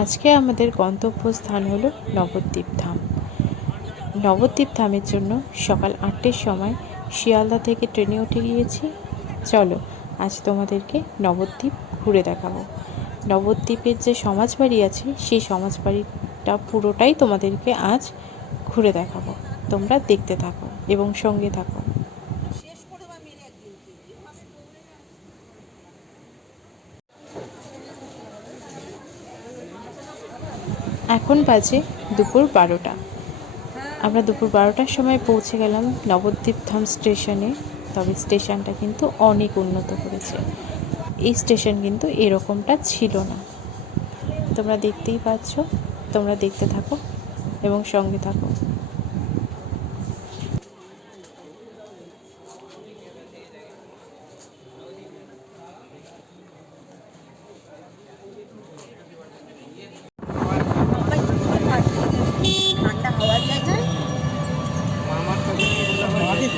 আজকে আমাদের গন্তব্যস্থান হলো নবদ্বীপ ধাম। নবদ্বীপ ধামের জন্য সকাল 8টের সময় শিয়ালদা থেকে ট্রেনে উঠে গিয়েছি। চলো আজ তোমাদেরকে নবদ্বীপ ঘুরে দেখাবো। নবদ্বীপের যে সমাজবাড়ি আছে সেই সমাজবাড়িটা পুরোটাই তোমাদেরকে আজ ঘুরে দেখাবো। তোমরা দেখতে থাকো এবং সঙ্গে থাকো। এখন বাজে দুপুর 12টা। আমরা দুপুর 12টার সময় পৌঁছে গেলাম নবদ্বীপ ধাম স্টেশনে। তবে স্টেশনটা কিন্তু অনেক উন্নত করেছে। এই স্টেশন কিন্তু এরকমটা ছিল না। তোমরা দেখতেই পাচ্ছ, তোমরা দেখতে থাকো এবং সঙ্গে থাকো।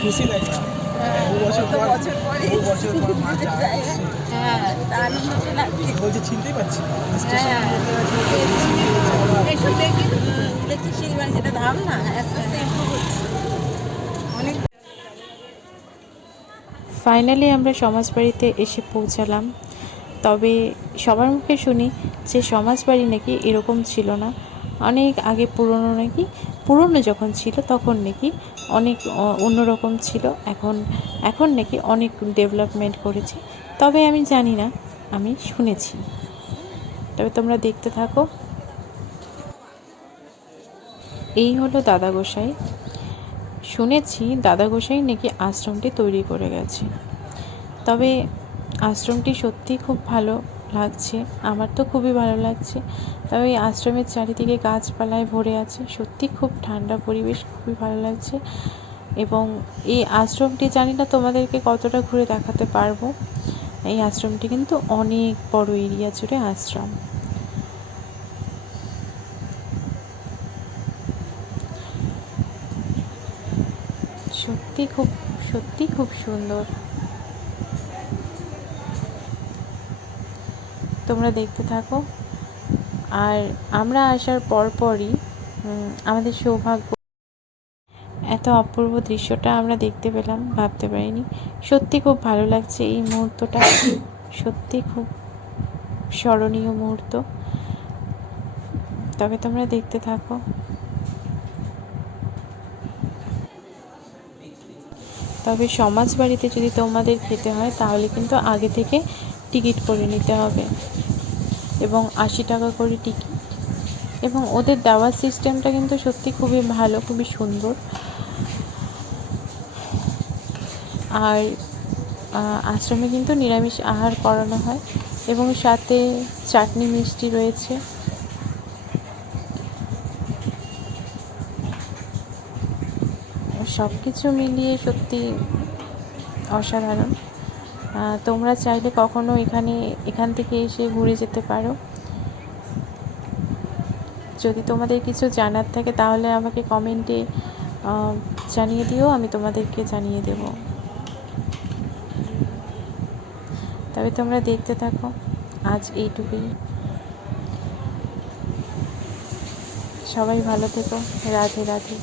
খুশি লাগে বলছি চিনতেই পারছি ফাইনালি আমরা সমাজবাড়িতে এসে পৌঁছালাম। তবে সবার মুখে শুনি যে সমাজবাড়ি নাকি এরকম ছিল না, অনেক আগে পুরনো যখন ছিল তখন নাকি অনেক অন্যরকম ছিল। এখন নাকি অনেক ডেভেলপমেন্ট করেছে। তবে আমি জানি না, আমি শুনেছি। তবে তোমরা দেখতে থাকো। এই হলো দাদা গোসাই। শুনেছি দাদা গোসাই নাকি আশ্রমটি তৈরি করে গেছে। তবে আশ্রমটি সত্যি খুব ভালো লাগছে, আমার তো খুবই ভালো লাগছে। তবে এই আশ্রমের চারিদিকে গাছপালায় ভরে আছে, সত্যি খুব ঠান্ডা পরিবেশ, খুবই ভালো লাগছে। এবং এই আশ্রমটি জানি না তোমাদেরকে কতটা ঘুরে দেখাতে পারবো। এই আশ্রমটি কিন্তু অনেক বড় এরিয়া জুড়ে আশ্রম। সত্যি খুব সুন্দর। তোমরা দেখতে থাকো। আর আমরা আসার পরপরই আমাদের সৌভাগ্য, এত অপূর্ব দৃশ্যটা আমরা দেখতে পেলাম, ভাবতে পারিনি। সত্যি খুব ভালো লাগছে এই মুহূর্তটা, সত্যি খুব স্মরণীয় মুহূর্ত। তবে তোমরা দেখতে থাকো। তবে সমাজবাড়িতে যদি তোমাদের খেতে হয় তাহলে কিন্তু আগে থেকে টিকিট করে নিতে হবে, এবং 80 টাকা করে টিকিট। এবং ওদের দেওয়ার সিস্টেমটা কিন্তু সত্যি খুবই ভালো, খুবই সুন্দর। আর আশ্রমে কিন্তু নিরামিষ আহার করানো হয় এবং সাথে চাটনি মিষ্টি রয়েছে। সব কিছু মিলিয়ে সত্যি অসাধারণ। তোমরা চাইলে কখনো এখান থেকে এসে ঘুরে যেতে পারো। যদি তোমাদের কিছু জানার থাকে তাহলে আমাকে কমেন্টে জানিয়ে দিও, আমি তোমাদেরকে জানিয়ে দেব। তবে তোমরা দেখতে থাকো। আজ এইটুকুই। সবাই ভালো থেকো। রাধে রাধে।